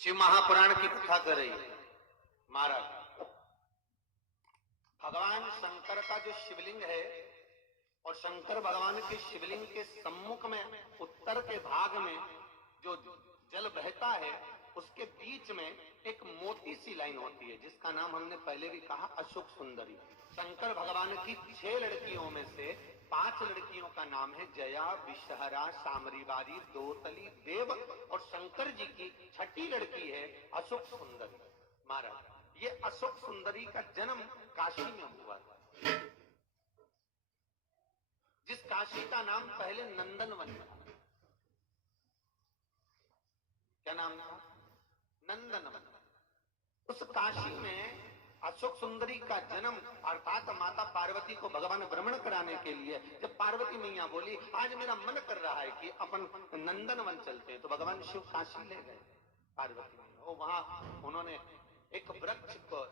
शिव महापुराण की कथा कर रही है। महाराज, भगवान शंकर का जो शिवलिंग है और शंकर भगवान के शिवलिंग के सम्मुख में उत्तर के भाग में जो जल बहता है उसके बीच में एक मोटी सी लाइन होती है जिसका नाम हमने पहले भी कहा अशोक सुंदरी। शंकर भगवान की 6 लड़कियों में से 5 लड़कियों का नाम है जया, विषहरा, सामरीवारी, दोतली, देव और शंकर जी की 6ठी लड़की है अशोक सुंदरी। महाराज, ये अशोक सुंदरी का जन्म काशी में हुआ था, जिस काशी का नाम पहले नंदनवन था। क्या नाम था? नंदनवन। उस काशी में अशोक सुंदरी का जन्म अर्थात माता पार्वती को भगवान भ्रमण कराने के लिए जब पार्वती मैया बोली आज मेरा मन कर रहा है कि अपन नंदनवन चलते हैं, तो भगवान शिव काशी ले गए पार्वती मैया। वहां उन्होंने एक वृक्ष को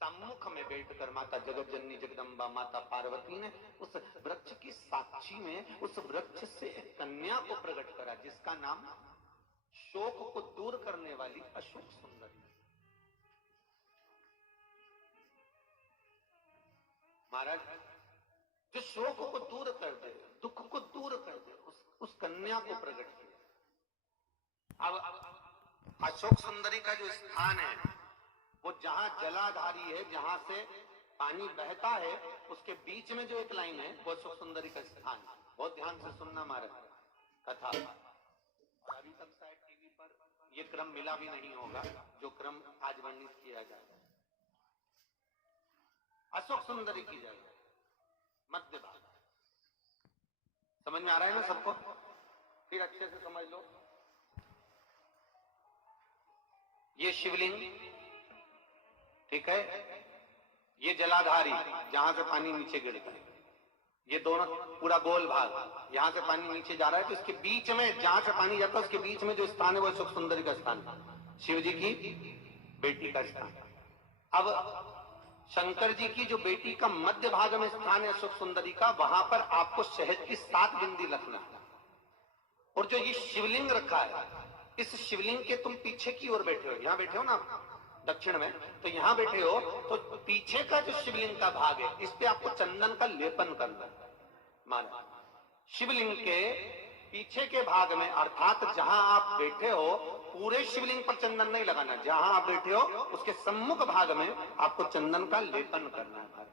सम्मुख में बैठकर माता जगत जननी जगदम्बा माता पार्वती ने उस वृक्ष की साक्षी में उस वृक्ष से एक कन्या को प्रकट करा जिसका नाम शोक को दूर करने वाली अशोक सुंदरी। महाराज, जो शोक को दूर कर दे, दुख को दूर कर दे, उस कन्या को प्रकट किया। अब अशोक सुंदरी का जो स्थान है वो जहां जलाधारी है, जहां से पानी बहता है, उसके बीच में जो एक लाइन है वो अशोक सुंदरी का स्थान है। बहुत ध्यान से सुनना महाराज कथा। अभी तक शायद टीवी पर ये क्रम मिला भी नहीं होगा जो क्रम आज वर्णित किया जाए। अशोक सुंदरी की जगह मध्य भाग। समझ में आ रहा है ना सबको? फिर अच्छे से समझ लो। ये शिवलिंग, ठीक है, ये जलाधारी जहां से पानी नीचे गिरता है, ये दोनों पूरा गोल भाग यहां से पानी नीचे जा रहा है, तो इसके बीच में जहां से पानी जाता है उसके बीच में जो स्थान है वो अशोक सुंदरी का स्थान, शिव जी की बेटी का स्थान। अब शंकर जी की जो बेटी का मध्य भाग में स्थान है अशोक सुंदरी का, वहां पर आपको शहद की 7 बिंदी रखना है। और जो ये शिवलिंग रखा है, इस शिवलिंग के तुम पीछे की ओर बैठे हो, यहाँ बैठे हो ना दक्षिण में, तो यहाँ बैठे हो, तो पीछे का जो शिवलिंग का भाग है इस पे आपको चंदन का लेपन करना है। माना शिवलिंग के पीछे के भाग में अर्थात जहां आप बैठे हो पूरे शिवलिंग पर चंदन नहीं लगाना, जहां आप बैठे हो उसके सम्मुख भाग में आपको चंदन का लेपन करना है।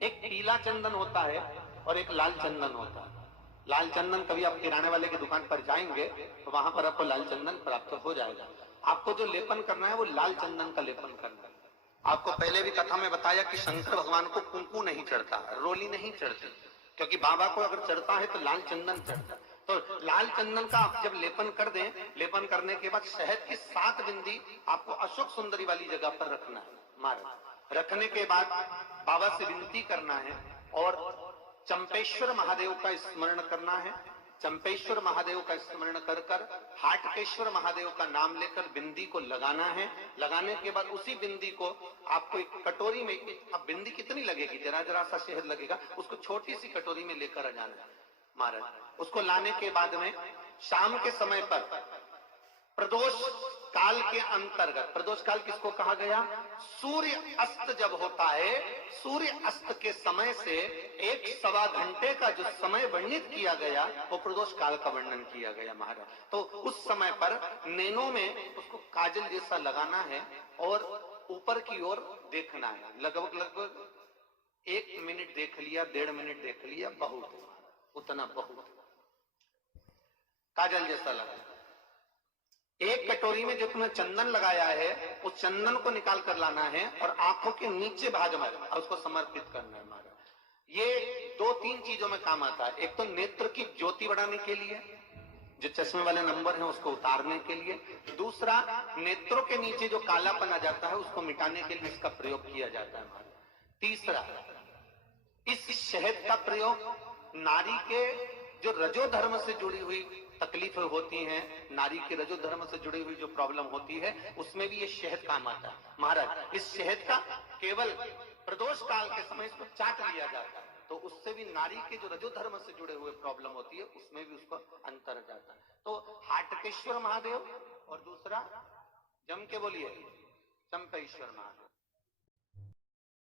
एक पीला चंदन होता है और एक लाल चंदन होता है। लाल चंदन कभी आप किराने वाले की दुकान पर जाएंगे तो वहां पर आपको लाल चंदन प्राप्त हो जाएगा। आपको जो लेपन करना है वो लाल चंदन का लेपन करना है। आपको पहले भी कथा में बताया कि शंकर भगवान को कुंकू नहीं चढ़ता, रोली नहीं चढ़ती, क्योंकि बाबा को अगर चढ़ता है तो लाल चंदन चढ़ता। तो लाल चंदन का आप जब लेपन कर दें, लेपन करने के बाद शहद की 7 बिंदी आपको अशोक सुंदरी वाली जगह पर रखना है। महाराज, रखने के बाद बाबा से विनती करना है और चंपेश्वर महादेव का स्मरण करना है। चंपेश्वर महादेव का स्मरण कर कर हाटकेश्वर महादेव का नाम लेकर बिंदी को लगाना है। लगाने के बाद उसी बिंदी को आपको एक कटोरी में, अब बिंदी कितनी लगेगी, जरा जरा सा शहद लगेगा, उसको छोटी सी कटोरी में लेकर आ जाना है। महाराज, उसको लाने के बाद में शाम के समय पर प्रदोष काल के अंतर्गत, प्रदोष काल किसको कहा गया? सूर्य अस्त जब होता है, सूर्य अस्त के समय से 1-1.25 घंटे का जो समय वर्णित किया गया वो प्रदोष काल का वर्णन किया गया। महाराज, तो उस समय पर नैनों में उसको काजल जैसा लगाना है और ऊपर की ओर देखना है। लगभग 1 मिनट देख लिया, 1.5 मिनट देख लिया, बहुत, उतना बहुत काजल जैसा लगा। एक कटोरी में जो तुमने चंदन लगाया है उस चंदन को निकाल कर लाना है और आंखों के नीचे भाग में उसको समर्पित करना है। महाराज, ये 2-3 चीजों में काम आता है। एक तो नेत्र की ज्योति बढ़ाने के लिए, जो चश्मे वाले नंबर हैं उसको उतारने के लिए। दूसरा, नेत्रों के नीचे जो कालापन आ जाता है उसको मिटाने के लिए इसका प्रयोग किया जाता है। महाराज, तीसरा, इस शहद का प्रयोग नारी के जो रजो धर्म से जुड़ी हुई तकलीफें होती हैं, नारी के रजो धर्म से जुड़ी हुई जो प्रॉब्लम होती है उसमें भी ये शहद काम आता है। महाराज, इस शहद का केवल प्रदोष काल के समय इसको चाट लिया जाता है तो उससे भी नारी के जो रजो धर्म से जुड़े हुए प्रॉब्लम होती है उसमें भी उसको अंतर जाता है। तो हाट शाकेश्वर महादेव और दूसरा जम के बोलिए चंपेश्वर महादेव।